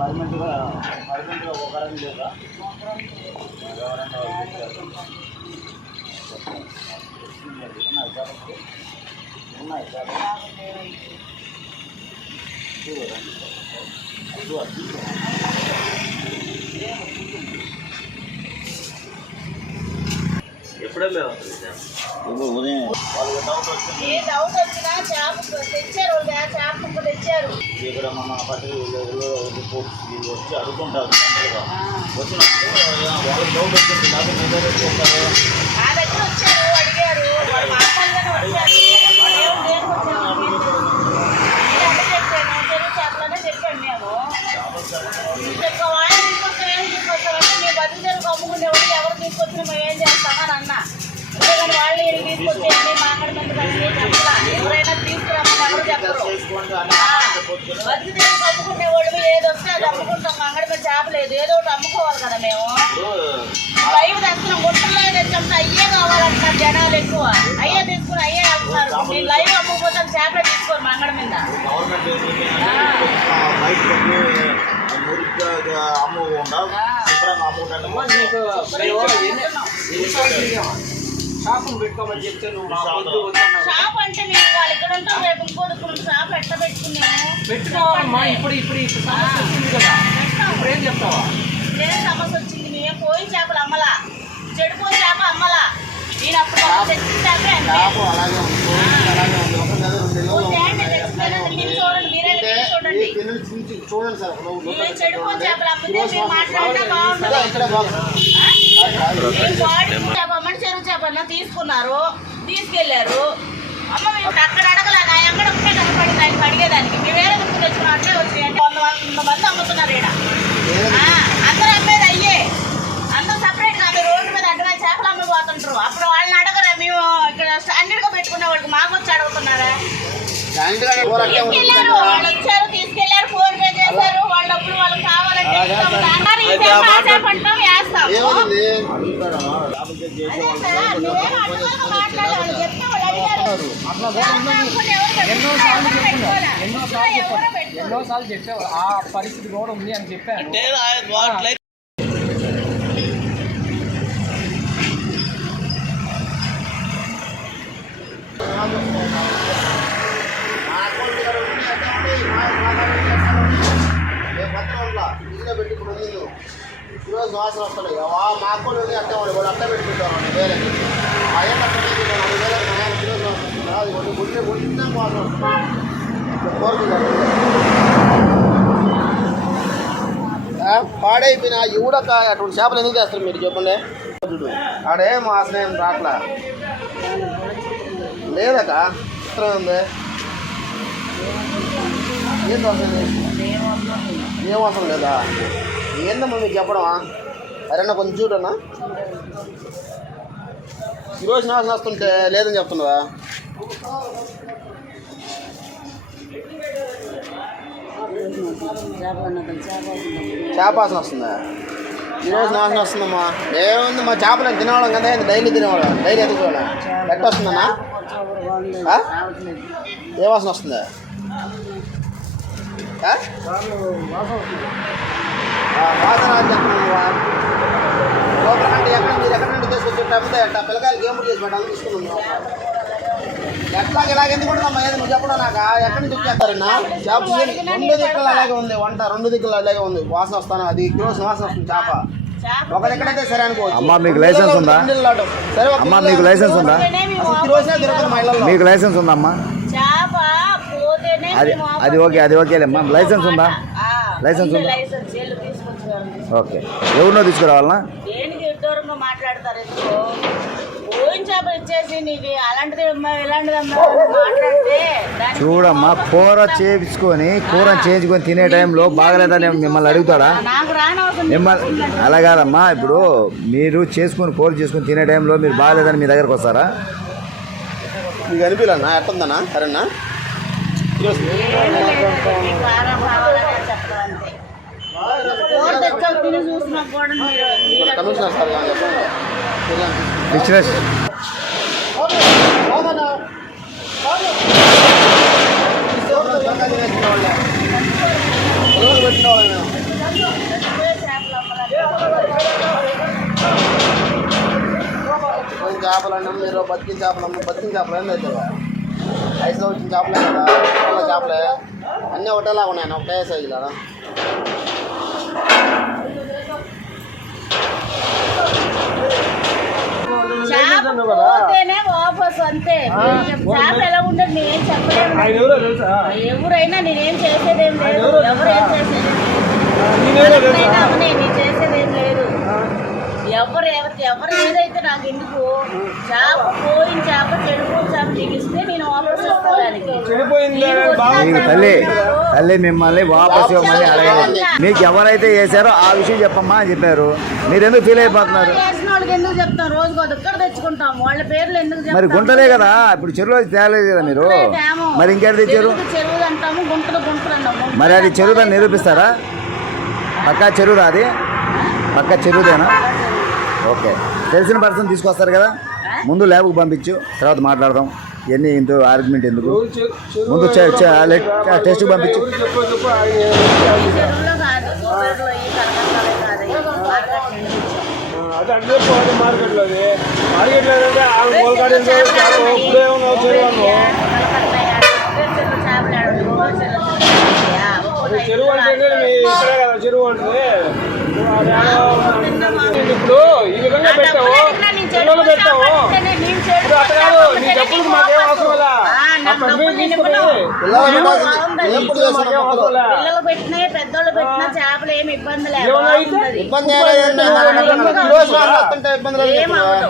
పర్మనెంట్గా ఒక రకం లేదా ఉన్నాయి సార్ ఎప్పుడైనా ఉదయం డౌట్ వచ్చినా చేప తెచ్చారు, చేప ముక్క తెచ్చారు. ఇక్కడ మన పట్టి వచ్చి అడుగుతుంటారు వచ్చినప్పుడు వాళ్ళకి డౌట్ వచ్చింది నాకు నిద్రపోతారు నా దగ్గర వచ్చారు, అడిగారు, చెప్పాను చెప్పాను మేము వాళ్ళు తీసుకొచ్చారు ఏం తీసుకొచ్చారంటే మీ బతుకు అమ్ముకునేవాళ్ళు ఎవరు తీసుకొచ్చినా మేము ఏం చేస్తామని అన్నా. అంతేగాని వాళ్ళు ఏం తీసుకొచ్చేయండి మా అక్కడ మంది చెప్పాలా, ఎవరైనా తీసుకురామని ఎవరు చెప్పరు. బతుకు అమ్ముకునేవాళ్ళు ఏది వస్తే అది అమ్ముకుంటాం. మా అంగడి మీద చేపలేదు, ఏదో ఒకటి అమ్ముకోవాలి కదా మేము. బయట తెస్తున్నాం, గుట్టల్లో తెచ్చామంటే అయ్యే కావాలంటున్నారు జనాలు ఎక్కువ. అయ్యే తీసుకుని అయ్యే వెళ్తున్నారు. నేను లైవ్ అమ్ముకోతే చేపలే తీసుకోరు మా అంగడి మీద. షాప్ అంటే నేను వాళ్ళు ఇక్కడ ఉంటాం, రేపు ఇంకో షాప్ ఎట్లా పెట్టుకున్నాము పెట్టుకోవాలమ్మా. ఇప్పుడు ఏం చెప్తావా? ఇదే సమస్య వచ్చింది. మేము పోయిన చేపలు అమ్మలా, చెడిపోయిన చేప అమ్మలా. నేను అప్పుడు తెచ్చిన చేపే చూడండి. చెడిపోయిన చేపలు అమ్మితే మీరు మాట్లాడితే బాగుంటుంది. చేపమ్మని చెరువు చేపన్న తీసుకున్నారు, తీసుకెళ్లారు. అమ్మ మేము అక్కడ అడగల, నా ఎక్కడ ఉంటే కనపడింది ఆయనకి అడిగేదానికి. మేము వేరే గుర్తు తెచ్చుకున్నాం, అట్లే వచ్చినాయి అంటే 100 మంది అమ్ముతున్నారు ఇక్కడ. అందరూ అమ్మేది అయ్యే, అందరూ సపరేట్ గా రోడ్డు మీద అడ్డమైన చేపలు అమ్మిపోతుంటారు. అప్పుడు వాళ్ళని అడగరా, మేము ఇక్కడ స్టాండర్డ్ గా పెట్టుకునే వాళ్ళకి మాకు వచ్చి అడుగుతున్నారా? తీసుకెళ్లారు, వాళ్ళు వచ్చారు, తీసుకెళ్లారు, ఫోన్ పే చేశారు. వాళ్ళ డబ్బులు వాళ్ళకి కావాలంటే వేస్తాము. ఎన్నోసార్లు చెప్పావు ఆ పరిస్థితి కూడా ఉంది అని చెప్పాను. ఈరోజు వాసన వస్తున్నాయి. మా అకౌంట్ అట్టే వాళ్ళు అట్ట పెట్టుకుంటారు వేరే పాడైపోయినా ఇవిడక అటువంటి చేపలు ఎందుకు చేస్తారు మీరు చెప్పండి. ఆడేం వాసన ఏం రాట్లా లేదక చిత్రం ఉంది. ఏం వస్తుంది? ఏం అవసరం లేదా? ఏందమ్మా మీకు చెప్పడమా? అరేనా కొంచెం చూడన్నా. ఈరోజు నాశనం వస్తుంటే లేదని చెప్తున్నావా? చేపాసన వస్తుందా? ఈరోజు నాశనం వస్తుందమ్మా. ఏముంది మా చేపలు తినేవాళ్ళం కదా, డైలీ తినేవాళ్ళం, డైలీ ఎదుగుకోవాలా. ఎట్లా వస్తుందన్నా? ఏ వాసన వస్తుందా? వాసన చెప్తున్నావా? లోపల ఎక్కడ మీరు ఎక్కడ నుండి తీసుకొచ్చి అమ్మితే ఎట్లా పిల్లకాయలు గేములు చేసి పెట్టాలని తీసుకున్నాం. ఎట్లాగెందుకు ఉంటుందమ్మా? ఏది నువ్వు చెప్పడం నాకు ఎక్కడి నుంచి వచ్చేస్తారన్నా? చేప 2 దిక్కులు అలాగే ఉంది, వంట 2 దిక్కులు అలాగే ఉంది. వాసన వస్తాను, అది కిలోస్ వాసన వస్తుంది చేప. ఒక ఎక్కడైతే సరే అనుకోవచ్చు. అమ్మా మీకు లైసెన్స్ ఉందా? సరే అమ్మా మీకు లైసెన్స్ ఉందా? మీకు లైసెన్స్ ఉందా అమ్మా? అది ఓకే, అది ఓకేలేమ్మా. లైసెన్స్ ఉందా? లైసెన్స్ ఉందా? ఓకే. ఎవరినో తీసుకురావాలన్నా? మాట్లాడతారు చూడమ్మా, కూర చేయించుకొని తినే టైంలో బాగలేదని మిమ్మల్ని అడుగుతాడా? మిమ్మల్ని అలా కాదమ్మా. ఇప్పుడు మీరు కూర చేసుకొని తినే టైంలో మీరు బాగలేదని మీ దగ్గరకు వస్తారా? మీకు అనిపించన్నా ఎట్టుందన్నా? సరేనా? కమిషనర్ సార్ విశ్లేష్ పెట్టిన చేపలు అన్నాం మీరు బతికిన చేపలు అమ్మ బతికిన చేపలు ఏంది అవుతుంది ఐస్లో వచ్చిన చేపలే కదా చేపలే అన్నీ ఒకటేలాగా ఉన్నాయి ఒకటే సైజులో పోతేనే వాపస్ అంతే చేప ఎలా ఉండదు నేనేం చెప్పలేము ఎవరైనా నేనేం చేసేదేం లేదు ఎవరేం చేసేదేం లేదు నీ చేసేదేం లేదు ఎవరు ఏదైతే నాకు ఎందుకు చేప పోయిన చేప చెడిపోయిన చేప నీకు ఇస్తే నేను వాపస్ మీకు తల్లి మిమ్మల్ని వాపస్ ఇవ్వమని అడగలేదు. మీకు ఎవరైతే చేశారో ఆ విషయం చెప్పమ్మా అని చెప్పారు. మీరు ఎందుకు ఫీల్ అయిపోతున్నారు? చేసిన వాళ్ళకి ఎందుకు చెప్తాం? రోజుకు ఒక్కడ తెచ్చుకుంటాం వాళ్ళ పేర్లు ఎందుకు మరి గుంటలే కదా ఇప్పుడు చెరువులో తేలేదు కదా మీరు, మరి ఇంకేం తెచ్చారు? చెరువు అంటాము గుంటలు గుంటలు అన్నాము. మరి అది చెరువుదని నిరూపిస్తారా? పక్కా చెరువుదా? అది పక్కా చెరువుదేనా? ఓకే, తెలిసిన పర్సన్ తీసుకొస్తారు కదా, ముందు ల్యాబ్కి పంపించు, తర్వాత మాట్లాడదాం. ఇవన్నీ ఇంత ఆర్గ్యుమెంట్ ఎందుకు? ముందు టెస్ట్కి పంపించు. చెరువు అంటే ఇక్కడే కదా చెరువు అంటే ఇప్పుడు ఈ విధంగా పెట్టావు పెట్టావు అతగాడు నీ డబ్బులకు మాకేం అవసరం లేదా? పిల్లలు పెట్టినా పెద్దోళ్ళు పెట్టినా చేపలు ఏమి ఇబ్బంది లేదు.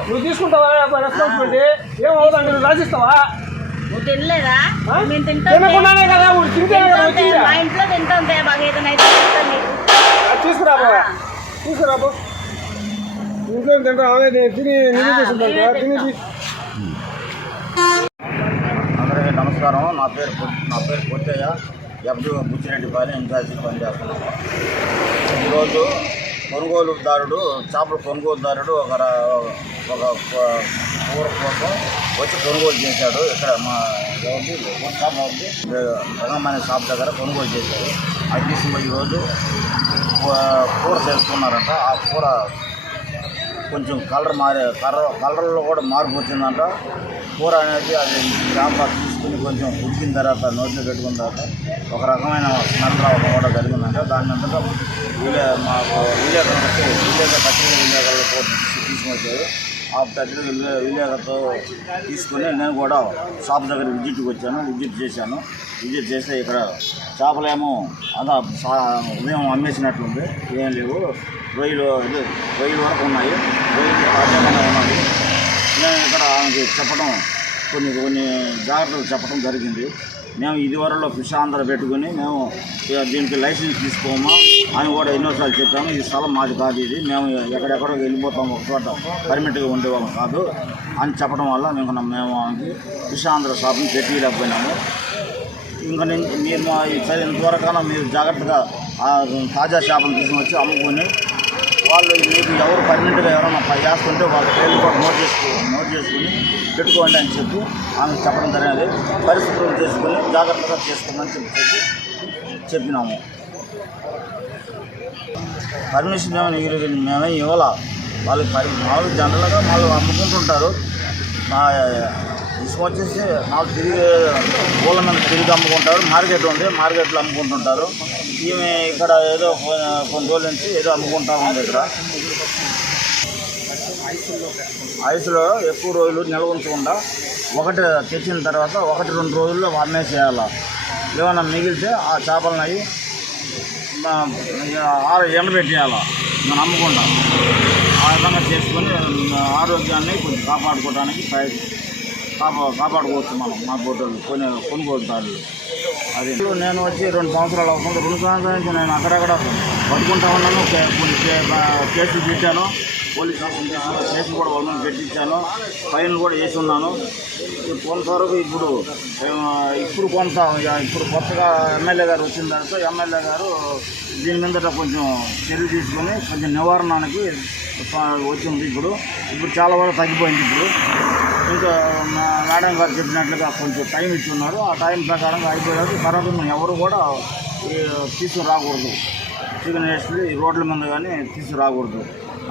నువ్వు తీసుకుంటావా రెస్పాన్సిబిలిటీ? ఏమవుతుంది? నువ్వు రాసిస్తావా? నువ్వు తినలేదా? మేము తినకుండానే కదా తింటేనే కదా వచ్చింది. మా ఇంట్లో తింటుంటే మాకు ఏదైనా అయితే తీసుకురాబో తీసుకురాబో ఇంట్లో తింటా తిని తిని. అందరికీ నమస్కారం. నా పేరు కొట్టయ్య. ఎఫ్డి బుచ్చిరెడ్డిపాలెం ఇన్ఛార్జి పనిచేస్తున్నాను. ఈరోజు కొనుగోలుదారుడు చేపల కొనుగోలుదారుడు ఒక కూర కోసం వచ్చి కొనుగోలు చేశాడు. ఇక్కడ మా షాప్ అవుతుంది రంగమైన షాప్ దగ్గర కొనుగోలు చేశాడు. అది తీసుకుని ఈరోజు కూర చేసుకున్నారంట. ఆ కూర కొంచెం కలర్లో కూడా మార్పు వచ్చిందంట. కూర అనేది అది చేప తీసుకుని కొంచెం ఉడికిన తర్వాత నోట్లో పెట్టుకున్న తర్వాత ఒక రకమైన స్మెల్ రావడం కూడా జరిగిందంట. దాని అంతటా మాకు విలేకరులతో తీసుకొచ్చారు. ఆ విలేకరుతో తీసుకుని నేను కూడా షాప్ దగ్గర విజిట్కి వచ్చాను. విజిట్ చేస్తే ఇక్కడ చేపలేమో అదా ఉదయం అమ్మేసినట్లుంది. ఏం లేవు, రొయ్యలు వరకు ఉన్నాయి. రొయ్యలు తాజాగానే ఉన్నాయి. నేను ఇక్కడ ఆమెకి చెప్పడం కొన్ని జాగ్రత్తలు చెప్పడం జరిగింది. మేము ఇదివరలో ఫిష్ ఆంధ్ర పెట్టుకుని మేము దీనికి లైసెన్స్ తీసుకోమా అని కూడా ఎన్నోసార్లు చెప్పాము. ఈ స్థలం మాది కాదు, ఇది మేము ఎక్కడెక్కడో వెళ్ళిపోతాము, ఒక చోట పర్మిట్గా ఉండేవాళ్ళం కాదు అని చెప్పడం వల్ల మేము ఆమెకి ఫిష్ ఆంధ్ర షాప్ని పెట్టలేకపోయినాము. ఇంకా మీరు ఇంతవరకైనా మీరు జాగ్రత్తగా తాజా చేపలు తీసుకుని వచ్చి అమ్ముకొని వాళ్ళు మీకు ఎవరు పర్మనెంట్గా ఎవరైనా చేస్తుంటే వాళ్ళ పేర్లు కూడా నోట్ చేసుకుని పెట్టుకోండి అని చెప్పి ఆమె చెప్పడం జరిగింది. పరిస్థితులు చేసుకుని జాగ్రత్తగా చేసుకోమని చెప్పినాము. పర్మిషన్ మేమే ఇవ్వాల వాళ్ళకి మామూలు జనరల్గా వాళ్ళు అమ్ముకుంటుంటారు. తీసుకొచ్చేసి మాకు తిరిగి పూల మీద తిరిగి అమ్ముకుంటారు. మార్కెట్ ఉంది, మార్కెట్లో అమ్ముకుంటుంటారు. ఈమె ఇక్కడ ఏదో కొన్ని రోజుల నుంచి ఏదో అమ్ముకుంటా ఉంది. ఇక్కడ ఐస్లో ఎక్కువ రోజులు నిల్వ ఉంచకుండా ఒకటి తెచ్చిన తర్వాత 1-2 రోజుల్లో అమ్మేసేయాలి. ఏమైనా మిగిలితే ఆ చేపలను అవి ఎండబెట్టేయాలి మనం అమ్ముకుంటాం. ఆ విధంగా చేసుకొని ఆరోగ్యాన్ని కొంచెం కాపాడుకోవడానికి కాపాడుకోవచ్చు మనం. మా బోటలు కొనుగోలుదారులు అది నేను వచ్చి 2 సంవత్సరాలు అవుతుంది. 2 సంవత్సరాల నుంచి నేను అక్కడక్కడ పట్టుకుంటా ఉన్నాను. కొన్ని కేసులు పెట్టాను, పోలీస్ స్టేషన్ కేసులు కూడా వాళ్ళని పెట్టించాను, ఫైన్లు కూడా వేసి ఉన్నాను. కొంతవరకు ఇప్పుడు కొత్తగా ఎమ్మెల్యే గారు వచ్చిన తర్వాత ఎమ్మెల్యే గారు దీని మీద కొంచెం చర్య తీసుకొని కొంచెం నివారణకి వచ్చింది. ఇప్పుడు చాలా వరకు తగ్గిపోయింది. ఇప్పుడు ఇంకా మేడం గారు చెప్పినట్లుగా కొంచెం టైం ఇచ్చి ఉన్నారు. ఆ టైం ప్రకారంగా అయిపోయారు. తర్వాత ఎవరు కూడా తీసుకురాకూడదు, చికెన్ వేసి రోడ్ల మీద కానీ తీసుకురాకూడదు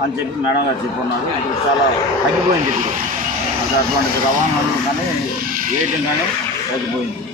అని చెప్పి మేడం గారు చెప్పున్నారు. ఇప్పుడు చాలా తగ్గిపోయింది. ఇప్పుడు అటువంటి రవాణాలు కానీ వేయటం కానీ తగ్గిపోయింది.